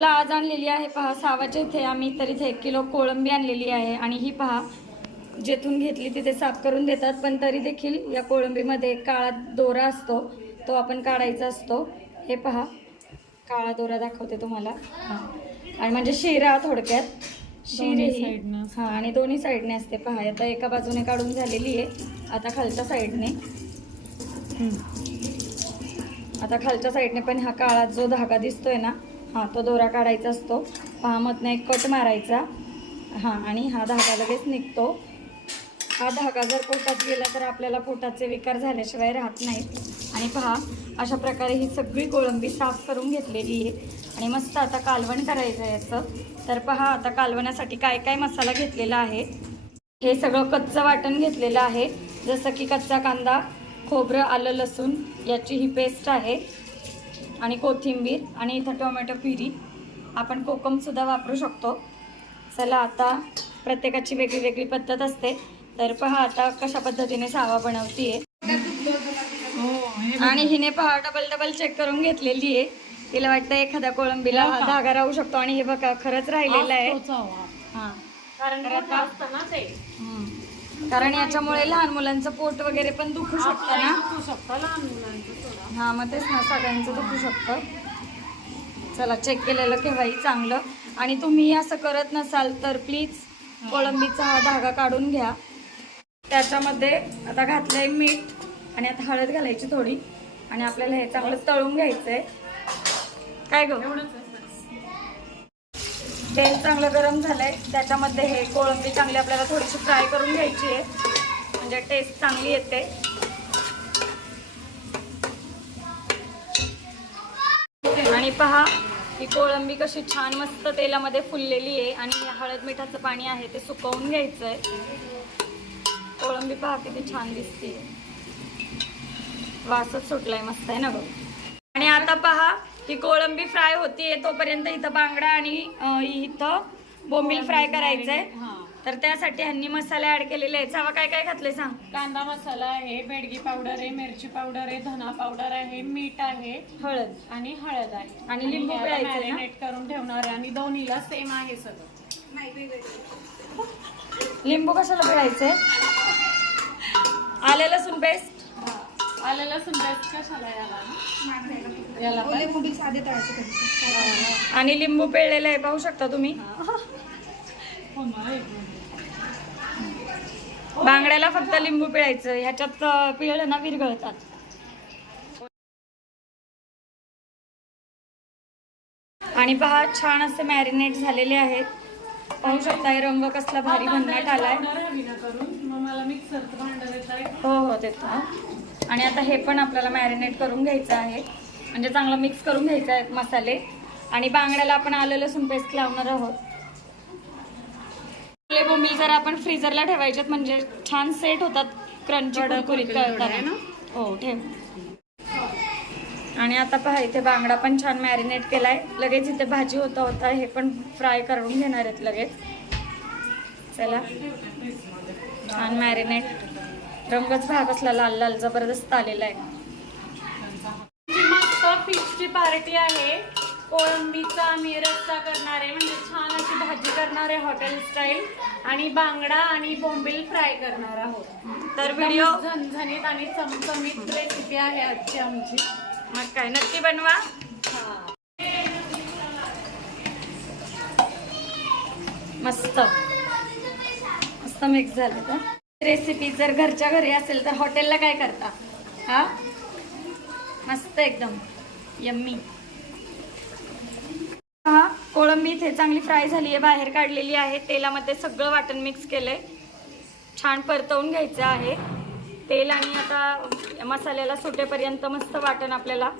मला आज आणलेली आहे. पहा सावाच्या इथे आम्ही तर इथे एक किलो कोळंबी आणलेली आहे आणि ही पहा जेथून घेतली तिथे साफ करून देतात. पण तरी देखील या कोळंबीमध्ये काळा दोरा असतो तो आपण काढायचा असतो. हे पहा काळा दोरा दाखवते तुम्हाला. हा. आणि म्हणजे शिरा थोडक्यात. शिरे. साईडनं. हा आणि दोन्ही साईडने असते. पहा आता एका बाजूने काढून झालेली आहे. आता खालच्या साईडने. आता खालच्या साईडने पण हा काळा जो धागा दिसतोय ना हा तो दोरा काढायचा असतो. पाहामतनं एक कट मारायचा. हां आणि हा धागा लगेच निघतो. हा धागा जर पोटात गेला तर आपल्याला पोटाचे विकार झाल्याशिवाय राहत नाहीत आणि पहा अशा प्रकारे ही सगळी कोळंबी साफ करून घेतलेली आहे. आणि मस्त आता कालवण करायचं आहे याचं. तर पहा आता कालवण्यासाठी काय काय मसाला घेतलेला आहे. हे सगळं कच्चं वाटण घेतलेलं आहे. जसं की कच्चा कांदा खोबरं आलं लसूण याची ही पेस्ट आहे. आणि कोथिंबीर आणि इथं टोमॅटो प्युरी. आपण कोकमसुद्धा वापरू शकतो. चला आता प्रत्येकाची वेगळी वेगळी पद्धत असते. तर पहा आता कशा पद्धतीने सावा बनवतीये. आणि हिने पहा डबल डबल चेक करून घेतलेली आहे. तिला वाटतं एखाद्या कोळंबीला हो? धागा राहू शकतो आणि हे बघा खरंच राहिलेलं आहे. हा. कारण कारण याच्यामुळे लहान मुलांचं पोट वगैरे पण दुखू शकतं ना. हा मग तेच ना सगळ्यांचं दुखू शकतं. चला चेक केलेलं केव्हाही चांगलं. आणि तुम्ही असं करत नसाल तर प्लीज कोळंबीचा हा धागा काढून घ्या. त्याच्यामध्ये आता घातलंय मीठ आणि आता हळद घालायची थोडी. आणि आपल्याला हे चांगलं तळून घ्यायचंय. काय ग. तेल चांगलं गरम झालंय. त्याच्यामध्ये हे कोळंबी चांगली आपल्याला थोडीशी फ्राय करून घ्यायची आहे. म्हणजे टेस्ट चांगली येते. आणि पहा ही कोळंबी कशी छान मस्त तेलामध्ये फुललेली आहे आणि हळद मिठाचं पाणी आहे ते सुकवून घ्यायचं आहे कोळंबी पहा किती छान दिसते वासच सुटलाय मस्त आहे ना बघ. आणि आता पहा ही कोळंबी फ्राय होतीये तोपर्यंत इथं बांगडा आणि अं, इथं बोंबील फ्राय करायचंय. हा. तर त्यासाठी ह्यांनी मसाले ऍड केलेले आहेत. सावा काय काय घातले सांग? कांदा मसाला आहे बेडगी पावडर आहे मिरची पावडर आहे धना पावडर आहे मीठ आहे हळद. आणि हळद आहे. आणि लिंबू पिळायचं ना? मॅरिनेट करून ठेवणार आहे आणि दोन्हीला सेम आहे सगळं. लिंबू कशाला पिळायचंय आलं लसूण पेस्ट? आलं लसूण पेस्ट कशाला याला? ना? याला पण? आणि लिंबू पिळलेलं आहे पाहू शकता तुम्ही. हो. ना, एक मिनिट. बांगड्याला फक्त लिंबू पिळायचं ह्याच्यात अं, पिळलं ना विरघळतात. आणि पहा छान असे मॅरिनेट झालेले आहेत. पाहू शकता हे रंग कसला भारी भन्नाट आलाय. ना करून मग मला मिक्सरचं भांडं देत आहे हो हो देतो. आणि आता हे पण आपल्याला मॅरिनेट करून घ्यायचं आहे. म्हणजे चांगलं मिक्स करून घ्यायचं आहे मसाले. आणि बांगड्याला आपण आलं लसूण पेस्ट लावणार आहोत. आपले बोंबील जर आपण फ्रीजरला ठेवायच्यात म्हणजे छान सेट होतात क्रंची कुरकुरीत करताना. हो ठेव. आणि आता पहा इथे बांगडा पण छान मॅरिनेट केलाय. लगेच इथे भाजी होता होता हे पण फ्राय करून घेणार आहेत लगेच. चला. छान मॅरिनेट रंगच भाग कसला लाल लाल जबरदस्त आलेला आहे. मस्त फिशची पार्टी आहे. कोळंबीचा आम्ही रस्सा करणार आहे. म्हणजे छान अशी भाजी करणार आहे हॉटेल स्टाईल आणि बांगडा आणि बोंबील फ्राय करणार आहोत. तर व्हिडिओ झणझणीत आणि चमचमीत रेसिपी आहे आजची आमची. मग काय नक्की बनवा. मस्त. मस्त मिक्स झालं का? रेसिपी जर घरच्या घरी असेल तर हॉटेलला काय करता? हा? मस्त एकदम. यम्मी हा कोळंबी इथे चांगली फ्राय झाली आहे बाहेर काढलेली आहे. तेलामध्ये सगळं वाटण मिक्स केलंय. छान परतवून घ्यायचं आहे. तेल आणि आता मसाल्याला सुटेपर्यंत मस्त वाटण आपल्याला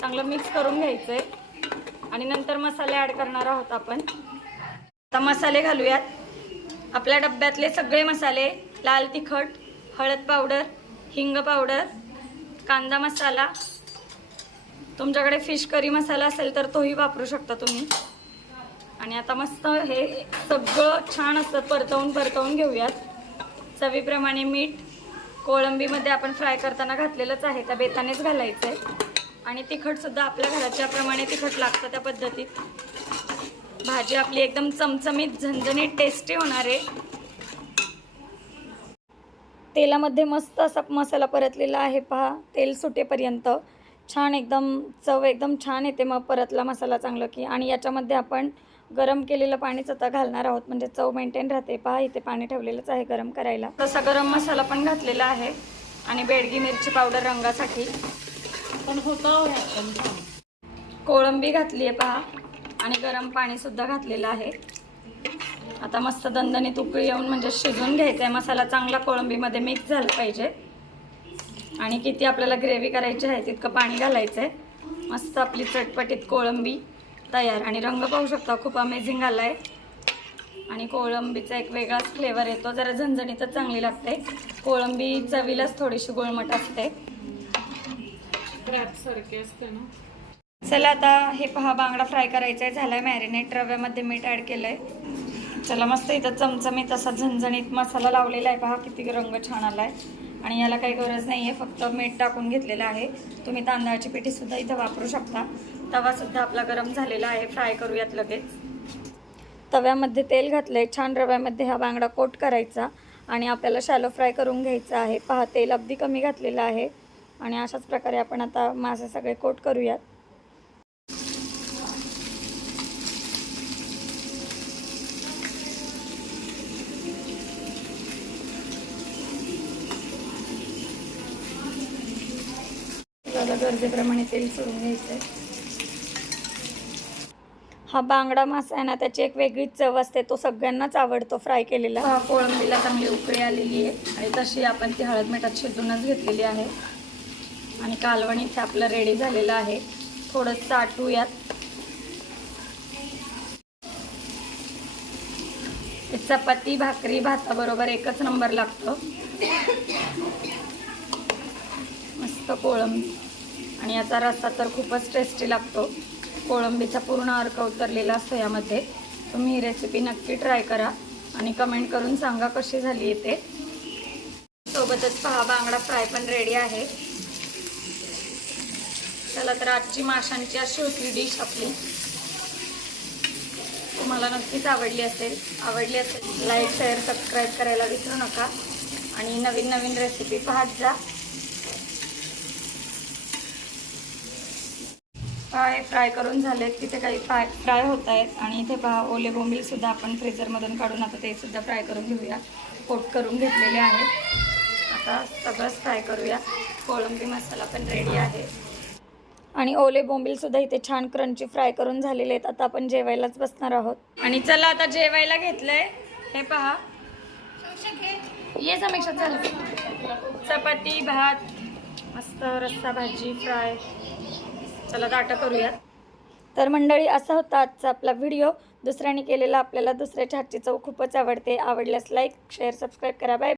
चांगलं मिक्स करून घ्यायचं आहे आणि नंतर मसाले ॲड करणार आहोत आपण. आता मसाले घालूयात. आपल्या डब्यातले सगळे मसाले लाल तिखट हळद पावडर हिंग पावडर कांदा मसाला. तुमच्याकडे फिश करी मसाला असेल तर तोही वापरू शकता तुम्ही. आणि आता मस्त हे सगळं छान असं परतवून परतवून घेऊयात. चवीप्रमाणे मीठ कोळंबीमध्ये आपण फ्राय करताना घातलेलंच आहे त्या बेतानेच घालायचं आहे आणि तिखटसुद्धा आपल्या घराच्याप्रमाणे तिखट लागतं त्या पद्धतीत. भाजी आपली एकदम चमचमीत झणझणीत टेस्टी होणार आहे. तेलामध्ये मस्त असा मसाला परतलेला आहे पहा. तेल सुटेपर्यंत. छान एकदम चव एकदम छान येते मग परतला मसाला चांगलं की. आणि याच्यामध्ये आपण गरम केलेलं पाणीच आता घालणार आहोत. म्हणजे चव मेंटेन राहते पहा. इथे पाणी ठेवलेलंच आहे गरम करायला. तसा गरम मसाला पण घातलेला आहे. आणि बेडगी मिरची पावडर रंगासाठी. पण होतं हो कोळंबी घातली आहे पहा. आणि गरम पाणीसुद्धा घातलेलं आहे. आता मस्त दणदणीत उकळी येऊन म्हणजे शिजून घ्यायचा आहे मसाला चांगला कोळंबीमध्ये मिक्स झाला पाहिजे. आणि किती आपल्याला ग्रेव्ही करायची आहे तितकं पाणी घालायचं आहे मस्त आपली चटपटीत कोळंबी तयार. आणि रंग पाहू शकता खूप अमेझिंग आला आहे आणि कोळंबीचा एक वेगळाच फ्लेवर येतो. जरा झणझणीतच चांगली लागते. कोळंबी चवीलाच थोडीशी गुळमट असते. ना? चला आता हे पहा बांगडा फ्राय करायचा आहे झालाय मॅरिनेट रव्यामध्ये मीठ ॲड केलं आहे चला मस्त इथं चमचमीत असा झणझणीत मसाला लावलेला आहे. पहा किती रंग छान आला आहे आणि याला काही गरज नाही आहे फक्त मीठ टाकून घेतलेलं आहे. तुम्ही तांदळाची पिठीसुद्धा इथं वापरू शकता. तवासुद्धा आपला गरम झालेला आहे. फ्राय करूयात लगेच. तव्यामध्ये तेल घातलं आहे छान रव्यामध्ये हा बांगडा कोट करायचा आणि आपल्याला शॅलो फ्राय करून घ्यायचा आहे. पहा तेल अगदी कमी घातलेलं आहे. आणि अशाच प्रकारे आपण आता मासे सगळे कोट करूयात. गरजेप्रमाणे तेल सोडून घ्यायचं आहे हा बांगडा मासा आहे ना त्याची एक वेगळीच चव असते. तो सगळ्यांनाच आवडतो फ्राय केलेला. हा कोळंबीला चांगली उकळी आलेली आहे. आणि तशी आपण ती हळद मिठात शिजूनच घेतलेली आहे. आणि कालवण इथे आपलं रेडी झालेलं आहे. थोडं चाटूयात हे चपाती भाकरी भाताबरोबर एकच नंबर लागतो. मस्त कोळंबी. आणि याचा रस्सा तर खूपच टेस्टी लागतो. कोळंबीचा पूर्ण अर्क उतरलेला असतो यामध्ये. तुम्ही ही रेसिपी नक्की ट्राय करा आणि कमेंट करून सांगा कशी झाली येते सोबतच पहा बांगडा फ्राय पण रेडी आहे. चला तर आजची माशांची अशी होती डिश आपली. तुम्हाला नक्कीच आवडली असेल. आवडली असेल लाईक शेअर सबस्क्राईब करायला विसरू नका. आणि नवीन नवीन रेसिपी पाहत जा. फ्राय फ्राय करून झालेत. तिथे काही फ्राय फ्राय होत आहेत. आणि इथे पहा ओले बोंबीलसुद्धा आपण फ्रीजरमधून काढून आता ते सुद्धा फ्राय करून घेऊया. कोट करून घेतलेले आहेत. आता सगळंच फ्राय करूया. कोळंबी मसाला पण रेडी आहे. आणि ओले बोंबीलसुद्धा इथे छान क्रंची फ्राय करून झालेले आहेत. आता आपण जेवायलाच बसणार आहोत. आणि चला आता जेवायला घेतलंय. हे पहा. ये समीक्षा चल. चपाती भात मस्त रस्सा भाजी फ्राय चला दाटं करूयात. तर मंडळी असा होता आजचा आपला व्हिडिओ. दुसऱ्याने केलेला आपल्याला दुसऱ्याच्या हातची चव खूपच आवडते. आवडल्यास लाईक शेअर सबस्क्राईब करा. बाय